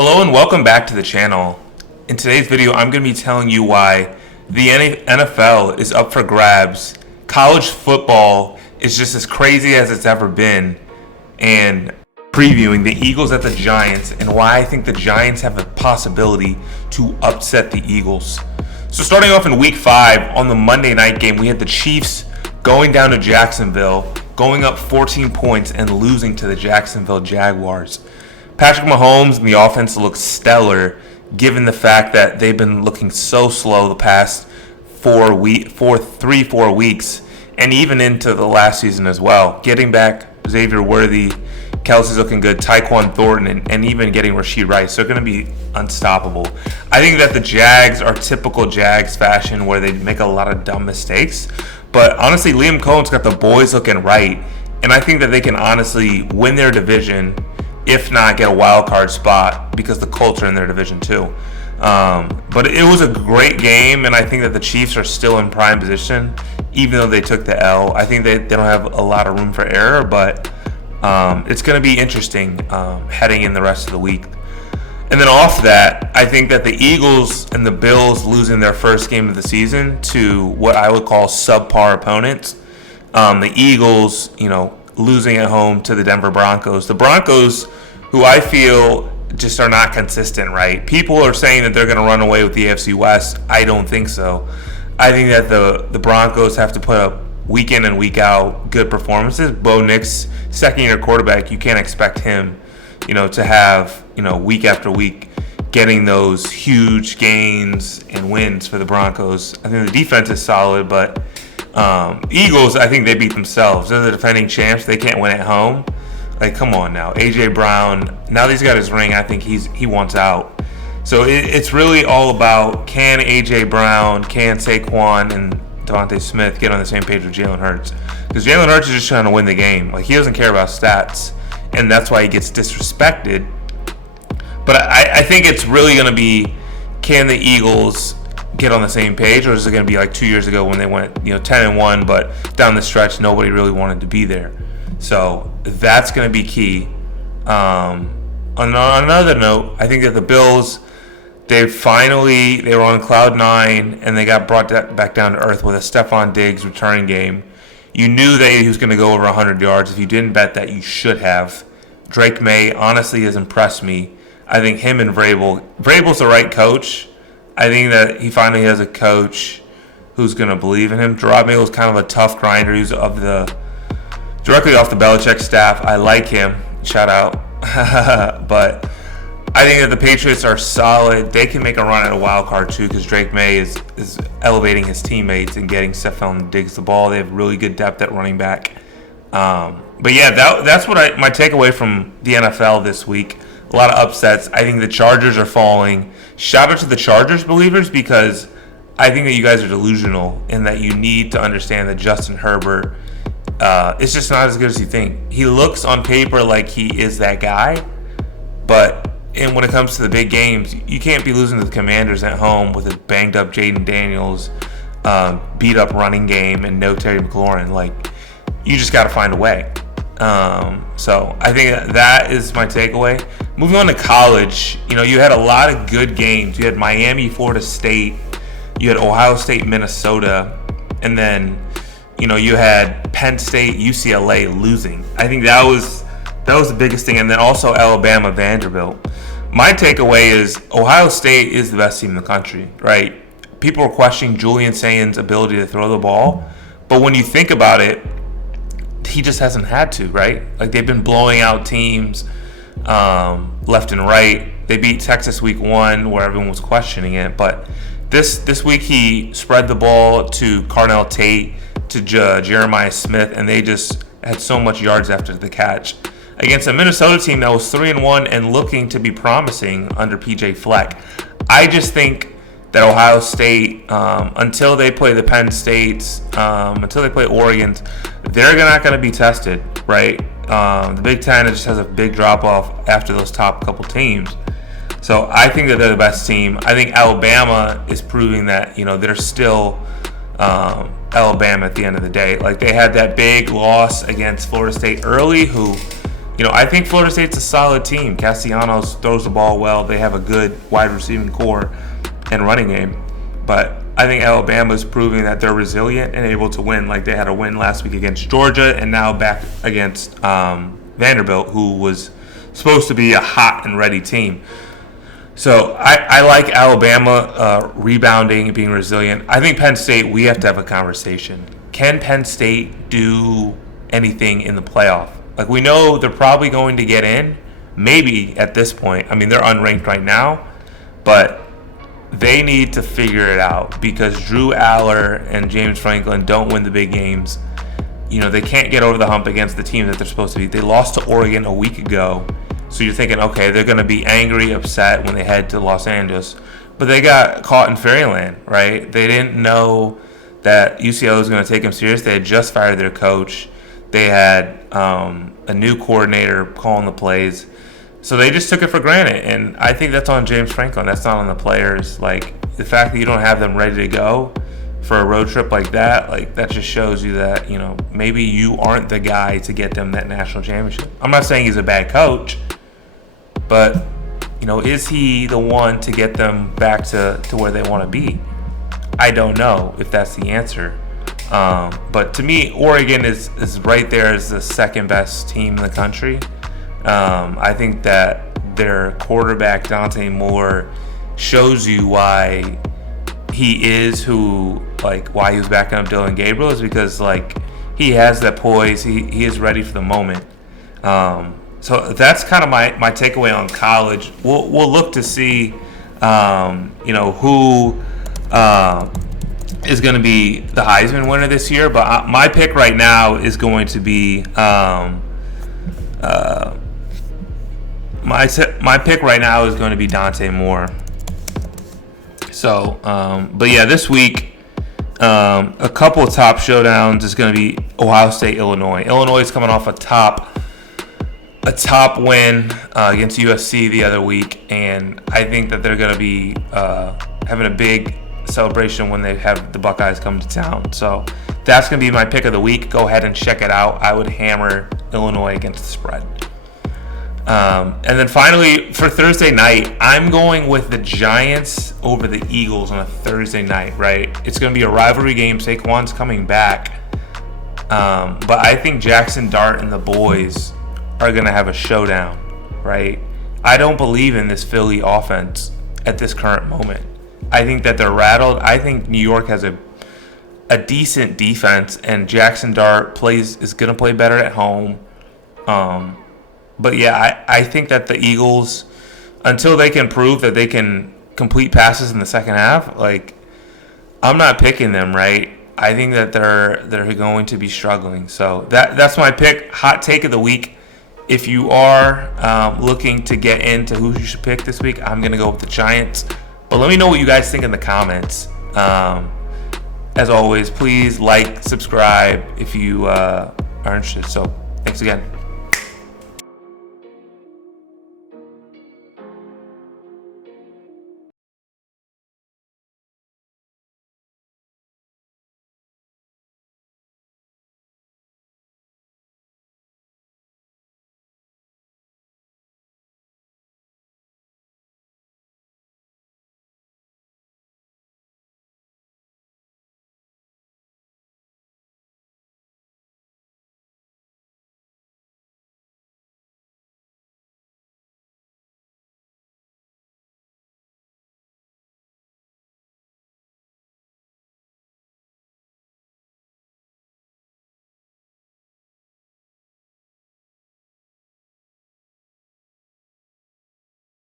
Hello and welcome back to the channel. In today's video, I'm going to be telling you why the NFL is up for grabs, college football is just as crazy as it's ever been, and previewing the Eagles at the Giants and why I think the Giants have a possibility to upset the Eagles. So starting off in week 5, on the Monday night game, we had the Chiefs going down to Jacksonville, going up 14 points and losing to the Jacksonville Jaguars. Patrick Mahomes and the offense looks stellar, given the fact that they've been looking so slow the past 4 weeks, and even into the last season as well. Getting back Xavier Worthy, Kelsey's looking good, Tyquan Thornton, and even getting Rashee Rice. They're going to be unstoppable. I think that the Jags are typical Jags fashion, where they make a lot of dumb mistakes. But honestly, Liam Cohen's got the boys looking right, and I think that they can honestly win their division, if not get a wild card spot, because the Colts are in their division too. But it was a great game, and I think that the Chiefs are still in prime position, even though they took the L. I think they don't have a lot of room for error, but it's going to be interesting heading in the rest of the week. And then off that, I think that the Eagles and the Bills losing their first game of the season to what I would call subpar opponents. The Eagles, losing at home to the Denver Broncos. The Broncos, who I feel just are not consistent, right? People are saying that they're going to run away with the AFC West. I don't think so. I think that the Broncos have to put up week in and week out good performances. Bo Nix, second-year quarterback, you can't expect him, to have, week after week getting those huge gains and wins for the Broncos. I think the defense is solid, but Eagles, I think they beat themselves. They're the defending champs. They can't win at home. Like, come on now. A.J. Brown, now that he's got his ring, I think he wants out. So it's really all about, can A.J. Brown, can Saquon, and Devontae Smith get on the same page with Jalen Hurts? Because Jalen Hurts is just trying to win the game. Like, he doesn't care about stats, and that's why he gets disrespected. But I think it's really going to be, can the Eagles get on the same page, or is it going to be like 2 years ago when they went 10-1, but down the stretch nobody really wanted to be there? So that's going to be key. On another note, I think that the Bills, they were on cloud 9 and they got brought back down to earth with a Stephon Diggs returning game. You knew that he was going to go over 100 yards. If you didn't bet that, you should have. Drake May honestly has impressed me. I think him and Vrabel's the right coach. I think that he finally has a coach who's going to believe in him. Gerard Mayo is kind of a tough grinder. He's directly off the Belichick staff. I like him. Shout out. But I think that the Patriots are solid. They can make a run at a wild card too, because Drake May is elevating his teammates and getting Stephon Diggs the ball. They have really good depth at running back. But yeah, that's what my takeaway from the NFL this week. A lot of upsets. I think the Chargers are falling. Shout out to the Chargers believers, because I think that you guys are delusional and that you need to understand that Justin Herbert is just not as good as you think. He looks on paper like he is that guy, but when it comes to the big games, you can't be losing to the Commanders at home with a banged up Jaden Daniels, beat up running game, and no Terry McLaurin. Like, you just got to find a way. So I think that is my takeaway. Moving on to college, you had a lot of good games. You had Miami, Florida State. You had Ohio State, Minnesota. And then, you had Penn State, UCLA losing. I think that was the biggest thing. And then also Alabama, Vanderbilt. My takeaway is Ohio State is the best team in the country, right? People are questioning Julian Saint's ability to throw the ball. But when you think about it, he just hasn't had to, right? Like, they've been blowing out teams left and right. They beat Texas week 1 where everyone was questioning it. But this week he spread the ball to Carnell Tate, to Jeremiah Smith, and they just had so much yards after the catch against a Minnesota team that was 3-1 and looking to be promising under PJ Fleck. I just think that Ohio State, until they play the Penn States, until they play Oregon, they're not going to be tested, right? The Big Ten just has a big drop-off after those top couple teams. So I think that they're the best team. I think Alabama is proving that, they're still Alabama at the end of the day. Like, they had that big loss against Florida State early, who, I think Florida State's a solid team. Castellanos throws the ball well. They have a good wide receiving core and running game. But I think Alabama's proving that they're resilient and able to win. Like they had a win last week against Georgia and now back against Vanderbilt, who was supposed to be a hot and ready team. So I like Alabama rebounding, being resilient. I think Penn State, we have to have a conversation. Can Penn State do anything in the playoff? Like, we know they're probably going to get in, maybe at this point. I mean, they're unranked right now, but they need to figure it out because Drew Aller and James Franklin don't win the big games. They can't get over the hump against the team that they're supposed to be. They lost to Oregon a week ago. So you're thinking, okay, they're going to be angry, upset when they head to Los Angeles. But they got caught in fairyland, right? They didn't know that UCLA was going to take them serious. They had just fired their coach. They had a new coordinator calling the plays. So they just took it for granted. And I think that's on James Franklin. That's not on the players. Like, the fact that you don't have them ready to go for a road trip like that just shows you that, maybe you aren't the guy to get them that national championship. I'm not saying he's a bad coach. But, is he the one to get them back to where they want to be? I don't know if that's the answer. But to me, Oregon is right there as the second best team in the country. I think that their quarterback, Dante Moore, shows you why he is why he was backing up Dylan Gabriel is because, he has that poise. He is ready for the moment. So that's kind of my takeaway on college. We'll look to see, who is going to be the Heisman winner this year. But my pick right now is going to be my pick right now is going to be Dante Moore. So, but yeah, this week a couple of top showdowns is going to be Ohio State, Illinois. Illinois is coming off a top win against USC the other week, and I think that they're going to be having a big celebration when they have the Buckeyes come to town. So that's going to be my pick of the week. Go ahead and check it out. I would hammer Illinois against the spread. And then finally, for Thursday night, I'm going with the Giants over the Eagles on a Thursday night, right? It's going to be a rivalry game. Saquon's coming back. But I think Jackson Dart and the boys are going to have a showdown, right? I don't believe in this Philly offense at this current moment. I think that they're rattled. I think New York has a decent defense, and Jackson Dart is going to play better at home. But yeah, I think that the Eagles, until they can prove that they can complete passes in the second half, I'm not picking them, right? I think that they're going to be struggling. So that's my pick. Hot take of the week. If you are looking to get into who you should pick this week, I'm going to go with the Giants. But let me know what you guys think in the comments. As always, please like, subscribe if you are interested. So thanks again.